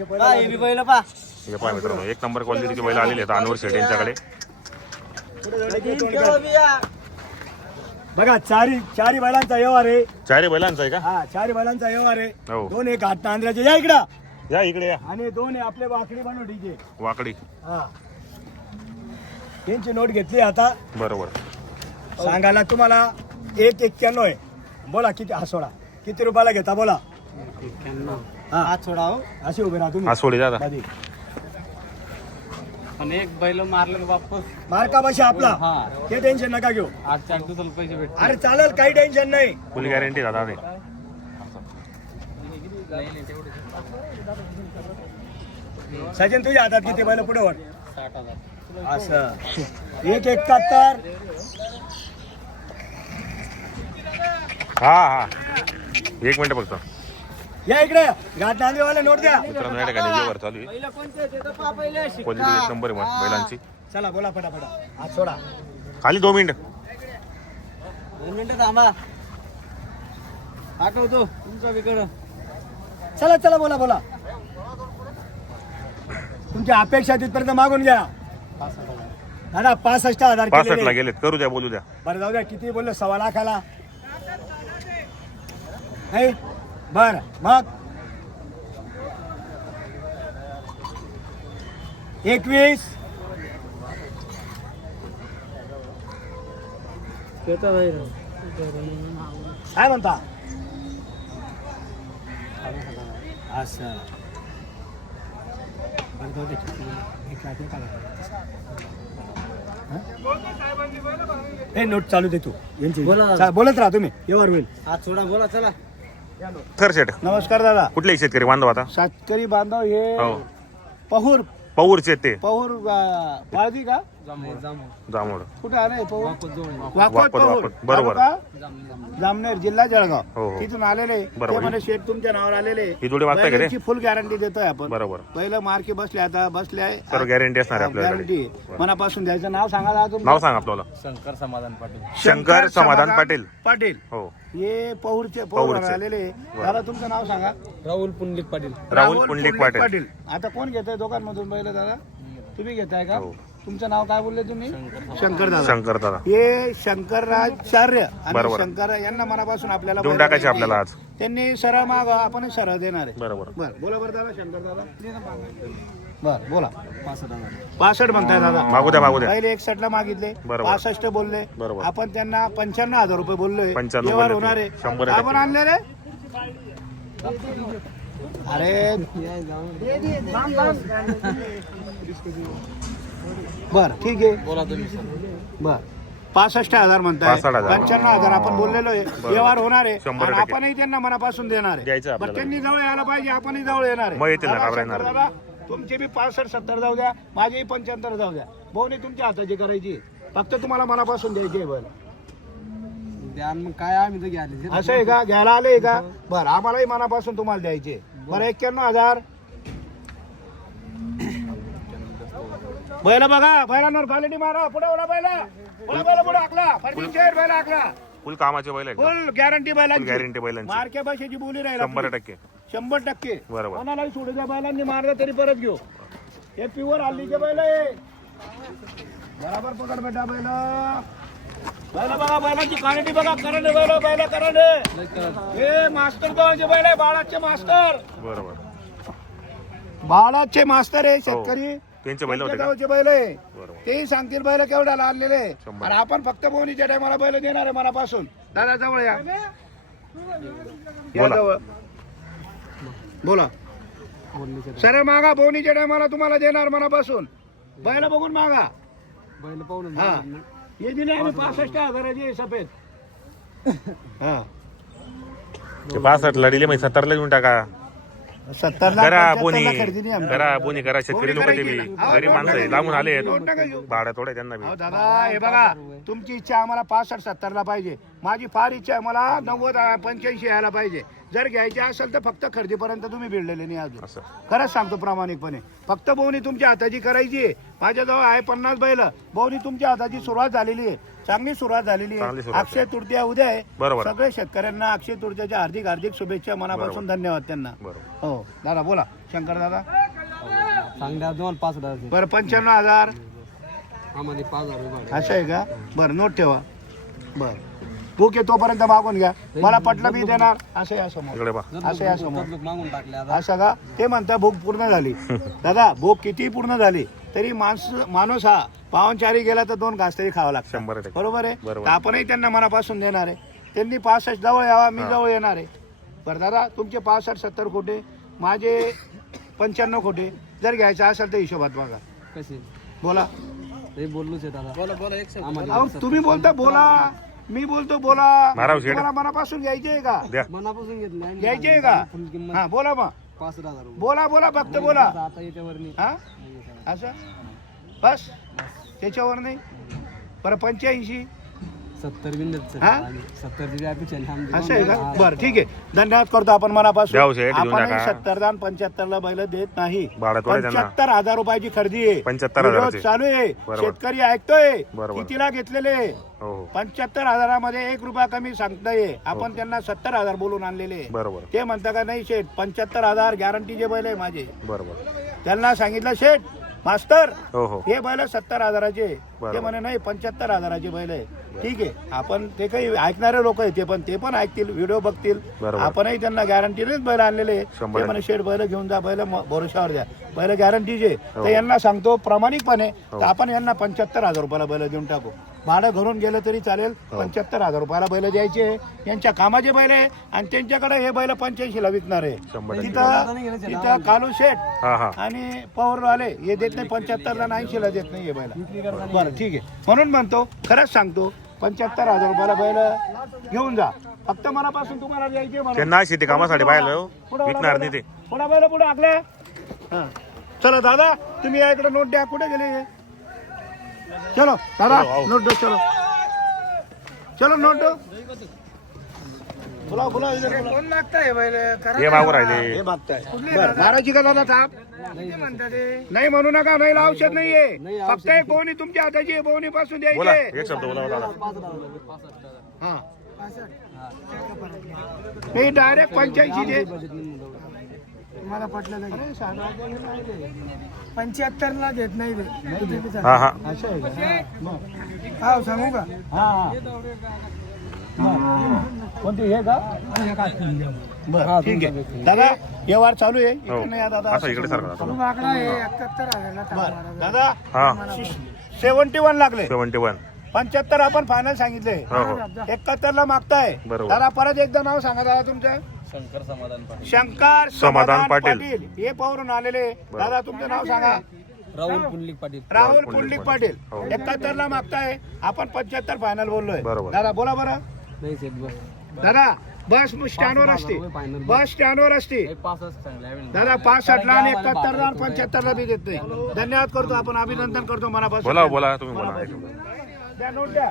हे पहा मित्रांनो, एक नंबर क्वालिटीचे बैल आलेले आहेत अनवर शेट यांच्याकडे. बघा चारी बैलांचा व्यवहार आहे. चारी बैलांचा आहे का? हा, चारी बैलांचा व्यवहार आहे. हो. दोन एक हात नांद्राचे या इकडं, या इकडे या. आणि दोन आहे आपले वाकडी बनवटीचे. वाकडी. हा, त्यांची नोट घेतली आता. बरोबर. सांगायला तुम्हाला 191 आहे. बोला किती हा सोडा, किती रुपयाला घेता बोला. 91. हा, हात सोडा हो. अशी उभे राहा तुम्ही. हा सोडी दादा. मध्ये. पण एक बैल मारलं वापस मार्का बशी आपला. हा. ते टेन्शन नका घेऊ. 8-4 दिवसाला पैसे भेटतात. अरे चालेल, काही टेन्शन नाही. फुल गॅरंटी दादा. सचिन तुझ्या हातात किती बैल पुढे वर 60,000. असं 171. हा हा, एक मिनिट फक्त या इकडे, घाट नांदेवाले नोट द्या. मित्रांनो, या ठिकाणी व्यवहार चालू आहे. क्वालिटी एक नंबर आहे बैलांची. चला बोला फटाफट. हात सोडा. खाली 2 मिनिट. 2 मिनिटं थांबा. आठवतो तुमचा विकड. चला चला बोला बोला. तुमची अपेक्षा तिथपर्यंत मागून घ्या. दादा 65,000 65 ला केलेले. गेलेत. करू द्या, बोलू द्या. बरं जाऊ द्या. किती बोलले? 1.25 लाखाला नाही. बर मग 21. काय म्हणता? असं बरं जाऊ दे. हे नोट चालू दे तू यांची. बोला. बोलत राहा तुम्ही, व्यवहार होईल. हात सोडा. बोला चला. खर शेट, नमस्कार दादा. कुठले शेतकरी बांधव आता? शेतकरी बांधव हे हो, पहूर पौरचे ते. पहूर वाळदी का जांभूळ. कुठे आले पहूर? वाकद, पहूर. वाकद. बरोबर. तालुका जामनेर, जिल्हा जळगाव. हो, हो. तिथून आलेले बरोबर. ते म्हणे शेठ तुमच्या नावावर आलेले. ही जोडी वागताय का रे? बैलांची फुल गॅरंटी देतोय आपण. बरोबर. पहिलं मार्के बसले, आता बसले आहे. सर्व गॅरंटी असणार आहे आपल्याकडे. गॅरंटी मनापासून द्यायचं. नाव सांगा दादा तुमचं. नाव सांग आपल्याला. शंकर समाधान पाटील. शंकर समाधान पाटील. पाटील हो, हे पहूरचे पहूरचे. आलेले. दादा तुमचं नाव सांगा. राहुल पुंडलिक पाटील. राहुल पुंडलिक पाटील. आता कोण घेतोय दोघांमधून बैल दादा? तुम्ही घेताय का? हो. तुमचं नाव काय बोलले तुम्ही? शंकर दादा. शंकर दादा. हे शंकराचार्य आणि बरोबर. शंकर यांना मनापासून आपल्याला देऊन टाकायचे आपल्याला आज. त्यांनी सरळ माग, आपण सरळ देणार आहे. बरोबर. बर बोला बरं दादा. शंकर दादा बर बोला. 65 म्हणताय दादा. मागू द्या, मागू द्या. पहिले 61 ला मागितले, बरोबर. 65 बोलले. बरोबर. आपण त्यांना 95,000 रुपये बोललोय. 95 व्यवहार बोलले होणार ते. आहे. 100% आपण आणले रे. अरे बर ठीक आहे. बोला तुम्ही. बर 65,000 म्हणताय. 65,000. 95,000 आपण बोललेलो आहे. व्यवहार होणार आहे. 100%. आणि आपणही त्यांना मनापासून देणार आहे. द्यायचं बरं, आपल्याला. त्यांनी जवळ यायला पाहिजे, आपणही जवळ येणार मग येतील ना, दादा, घाबरायला शंकर दादा, तुमचे बी 65-70 जाऊ द्या, माझेही 75 जाऊ द्या. भाऊने तुमच्या हाताची करायची. फक्त तुम्हाला मनापासून द्यायची आहे. ध्यान मग काय आम्ही तर घ्यायला. असं आहे का? घ्यायला आले का? बरं, आम्हालाही मनापासून तुम्हाला द्यायचे. बरं 91,000. बैला बघा, बैलांवर क्वालिटी मारा. पुढे ओला बैला, पुढे बैला, पुढे आकला. फर्निचर बैला आकला. फुल कामाचे बैल आहेत. फुल गॅरंटी बैलांची. गॅरंटी बैलांची. मार्के भाषेची बोली राहील. 100%. 100%. बरोबर. कोणालाही सोडू द्या, बैलांनी मारलं तरी परत घेऊ. हे प्युअर हल्लीचे बैल आहे. बराबर पकड बेटा बैला. बैला बघा, बैलांची क्वालिटी बघा. करंडे बैला, बैला करंडे. हे मास्टर गावचे बैल आहे, बाळाचे मास्टर. बरोबर. बाळाचे मास्टर आहे शेतकरी. त्यांचे बैल होते का? गावचे बैल आहे. बरोबर. तेही सांगतील बैल केवढ्याला आणलेले. 100. आणि आपण फक्त बोनीच्या टायमाला बैल देणार आहे मनापासून. दादा जवळ या. या बोला. जवळ. बोला. सरळ मागा. बोनीच्या टायमाला तुम्हाला देणार मनापासून. बैल बघून मागा. बैल पाहून. हा, हे दिले आम्ही 65,000 सफेद. हा, 65 ला दिले, मग 70 ला देऊन टाका. 70 लाख करा 75 बोनी, लाख खरेदी नाही आमची. करा बोनी करा. शेतकरी लोक ते बी गरीब माणसं आहे, लांबून आले भाडं थोडे त्यांना बी. अहो दादा हे बघा, तुमची इच्छा आम्हाला 65-70 ला पाहिजे. माझी फार इच्छा आहे, मला 90-85 यायला पाहिजे. जर घ्यायचे असेल तर फक्त खरेदीपर्यंत तुम्ही भिडलेले नाही अजून. असं खरंच सांगतो प्रामाणिकपणे. फक्त बोवणी तुमच्या हाताची करायची आहे. माझ्याजवळ आहे 50 बैल. बोवणी तुमच्या हाताची सुरुवात झालेली आहे. चांगली सुरुवात झालेली चांगली आहे. सुरुवात अक्षय तृतीया उद्या आहे. बरोबर. सगळे शेतकऱ्यांना अक्षय तृतीयाच्या हार्दिक हार्दिक शुभेच्छा. मनापासून धन्यवाद त्यांना. बरोबर. हो दादा बोला. शंकर दादा सांगल्या तुम्हाला 5,000 बरं 95,000 आम्हाला 5,000 रुपये असं आहे का? बरं नोट ठेवा. बरं बुक आहे तोपर्यंत मागून घ्या. मला पटलं मी देणार. असं या समोर इकडे बा. असं या समोर मागून टाकले आता. असं का? ते म्हणता भूक पूर्ण झाली. दादा भूक किती पूर्ण झाली तरी माणूस हा पावनचारी गेला तर 2 घास तरी खावा लागतात. 100% बरोबर आहे. बरोबर. तर आपणही त्यांना मनापासून देणार आहे. त्यांनी 65 जवळ यावा, मी जवळ येणार आहे. बरं दादा तुमचे 65-70 खोटे, माझे 95 खोटे. जर घ्यायचं असेल तर हिशोबात बघा. कसे बोला. ते बोललोच आहे दादा. बोला अहो, तुम्ही बोलता बोला, मी बोलतो बोला. माराव शेड. मला मनापासून घ्यायचे आहे का? द्या. मनापासून घेतले आम्ही. घ्यायचे आहे का? फुल किंमत हा बोला मग. 5,000 रुपये. बोला बोला फक्त बोला. आता याच्यावर नाही. हा असं बस त्याच्यावर नाही. बरं 85 70 बिंदत हा? 70 ची अपेक्षा आहे आमची. असं आहे का? बरं ठीक आहे. धन्यवाद करतो आपण मनापासून. जाऊ शेठ, घेऊन आपण टाका. 70 आणि 75 ला बैल देत नाही. भाडं थोडे त्यांना. 75,000 रुपयाची खरेदी आहे. 75,000 विरोध चालू आहे. बरोबर. शेतकरी ऐकतोय. बरोबर. कितीला घेतलेले? हो हो 75,000 1 रुपया कमी सांगताय. आपण त्यांना 70,000 बोलून आणलेले. बरोबर ते म्हणता का नाही शेठ 75,000 गॅरंटीचे बैल आहे माझे. बरोबर. त्यांना सांगितलं शेठ मास्तर हो हो हे बैल 70,000चे. बरोबर. ते म्हणे नाही 75,000चे बैल आहे. ठीक आहे. आपण ते काही ऐकणारे लोक आहे ते पण ऐकतील, व्हिडिओ बघतील. बरोबर. आपणही त्यांना गॅरंटीनेच बैल आणलेले. 100%. ते म्हणे शेठ बैल घेऊन जा, बैल भरोशावर द्या, बैल गॅरंटीचे. हो. तर यांना सांगतो प्रामाणिकपणे हो. तर आपण यांना 75,000 रुपयाला बैल देऊन टाकू. भाडं घरून गेलं तरी चालेल. हो. 75,000 रुपयाला बैल द्यायचे. यांच्या कामाचे बैल आहे आणि त्यांच्याकडे हे बैल 85 ला विकणार आहे. 100%. तिथं कालू शेठ हा हा आणि पवार आले हे देत नाही 75 ला 80 ला देत नाही हे बैल. बरं ठीक आहे. म्हणून म्हणतो खरंच सांगतो 75,000 रुपयाला बैल घेऊन जा. फक्त मनापासून तुम्हाला द्यायचे म्हणून. त्यांना शेती कामासाठी पाहिलं विकणार नाही ते. पुढे बैल पुढे आखले. हा चलो दादा तुम्ही या इकडे नोट द्या. कुठे गेले? चलो दादा नोट दो. चलो चलो नोट दो. बोला बोला. कोण मागताय बैल? हे मागू राहिले. हे मागताय. बरं, मारायची का दादा थाप? नाही म्हणू नका. नाही औषध नाहीये. फक्त एक बोवणी तुमच्या हाताची आहे. बोवणी पासून बोला द्यायची. एक शब्द बोला दादा. 5,000 हा नाही डायरेक्ट 85 दे. मला पटलं नाही. 75 ला देत नाही ते. हा हा असं आहे का? मग. हा सांगू का? हा कोणती हे का? बरं ठीक आहे. दादा व्यवहार चालू आहे. हो इकडे नाही दादा. असं इकडे सारखा तू मागला आहे 71,000 ला. बरं दादा हा 71 लागले. 71. 75 आपण फायनल सांगितले. हो हो 71 ला मागताय. बरोबर. दादा परत एकदा नाव सांगा दादा तुमचं. शंकर समाधान पाटील. शंकर समाधान पाटील. हे पावरून आलेले. दादा तुमचं नाव सांगा. राहुल पुंडलिक पाटील. राहुल पुंडलिक पाटील. हो. 71 ला मागताय. आपण 75 फायनल बोललोय. बरोबर. दादा बोला बरं. नाही सेट बस. दादा बस स्टँडवर असते. फायनल बस स्टँडवर असते. 5च चांगले आहे. दादा 65 ला आणि 71 ला आणि 75 ला बी देत नाही. धन्यवाद करतो आपण. अभिनंदन करतो मनापासून. बोला बोला तुम्ही बोला. द्या नोट द्या.